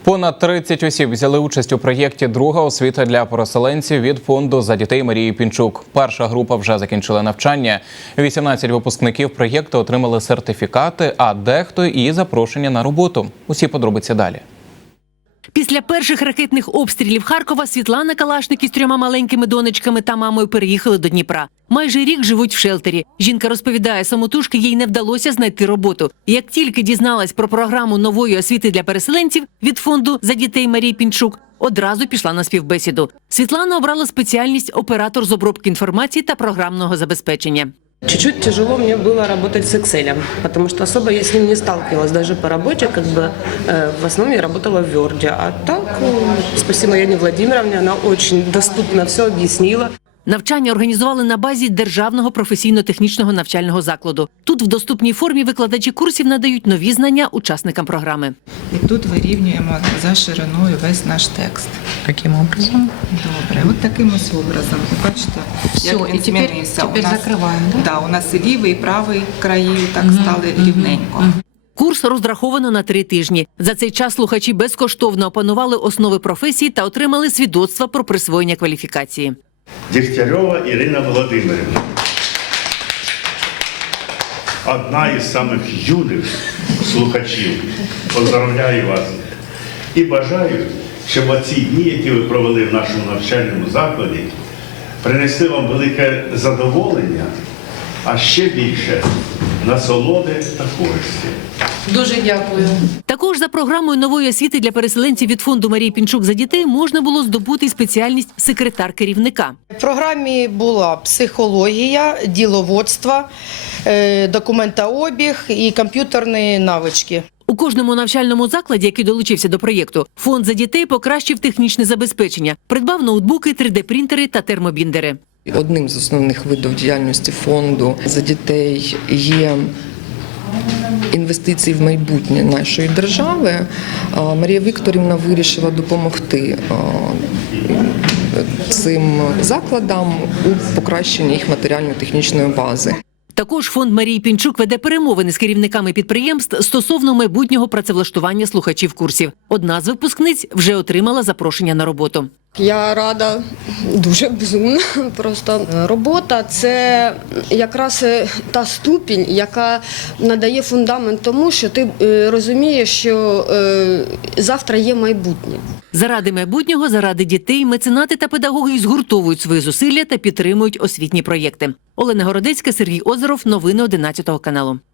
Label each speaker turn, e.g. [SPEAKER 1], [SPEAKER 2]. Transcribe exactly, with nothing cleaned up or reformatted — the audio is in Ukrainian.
[SPEAKER 1] Понад тридцять осіб взяли участь у проєкті «Друга освіта для переселенців» від фонду «За дітей» Марії Пінчук. Перша група вже закінчила навчання. вісімнадцять випускників проєкту отримали сертифікати, а дехто і запрошення на роботу. Усі подробиці далі.
[SPEAKER 2] Після перших ракетних обстрілів Харкова Світлана Калашник із трьома маленькими донечками та мамою переїхали до Дніпра. Майже рік живуть в шелтері. Жінка розповідає, самотужки їй не вдалося знайти роботу. Як тільки дізналась про програму нової освіти для переселенців від фонду «За дітей» Марії Пінчук, одразу пішла на співбесіду. Світлана обрала спеціальність оператор з обробки інформації та програмного забезпечення.
[SPEAKER 3] Чуть-чуть тяжело мне было работать с Excel, потому что особо я с ним не сталкивалась. Даже по работе, как бы, э, в основном я работала в Word. А так, э, спасибо Яне Владимировне, она очень доступно все объяснила.
[SPEAKER 2] Навчання організували на базі Державного професійно-технічного навчального закладу. Тут в доступній формі викладачі курсів надають нові знання учасникам програми.
[SPEAKER 4] І тут вирівнюємо за шириною весь наш текст.
[SPEAKER 5] Яким образом?
[SPEAKER 4] Добре, от таким ось образом. Ви бачите,
[SPEAKER 5] Все,
[SPEAKER 4] як він
[SPEAKER 5] і тепер,
[SPEAKER 4] змінився.
[SPEAKER 5] тепер
[SPEAKER 4] у нас,
[SPEAKER 5] закриваємо, да?
[SPEAKER 4] Да, у нас і лівий, і правий краї так угу, стали угу, рівненько. Угу.
[SPEAKER 2] Курс розраховано на три тижні. За цей час слухачі безкоштовно опанували основи професії та отримали свідоцтва про присвоєння кваліфікації.
[SPEAKER 6] Дегтярьова Ірина Володимирівна. Одна із самих юних слухачів. Поздравляю вас. І бажаю, щоб оці дні, які ви провели в нашому навчальному закладі, принесли вам велике задоволення, а ще більше насолоди та користі.
[SPEAKER 5] Дуже дякую.
[SPEAKER 2] Також за програмою нової освіти для переселенців від фонду Марії Пінчук «За дітей» можна було здобути спеціальність секретар керівника.
[SPEAKER 7] В програмі була психологія, діловодство, документообіг і комп'ютерні навички.
[SPEAKER 2] У кожному навчальному закладі, який долучився до проєкту, фонд «За дітей» покращив технічне забезпечення, придбав ноутбуки, три де принтери та термобіндери.
[SPEAKER 8] Одним з основних видів діяльності фонду «За дітей» є інвестиції в майбутнє нашої держави. Марія Вікторівна вирішила допомогти цим закладам у покращенні їх матеріально-технічної бази.
[SPEAKER 2] Також фонд Марії Пінчук веде перемовини з керівниками підприємств стосовно майбутнього працевлаштування слухачів курсів. Одна з випускниць вже отримала запрошення на роботу.
[SPEAKER 9] Я рада, дуже безумно. Просто робота – це якраз та ступінь, яка надає фундамент тому, що ти розумієш, що завтра є майбутнє.
[SPEAKER 2] Заради майбутнього, заради дітей, меценати та педагоги згуртовують свої зусилля та підтримують освітні проєкти. Олена Городецька, Сергій Озеров. Новини одинадцятого каналу.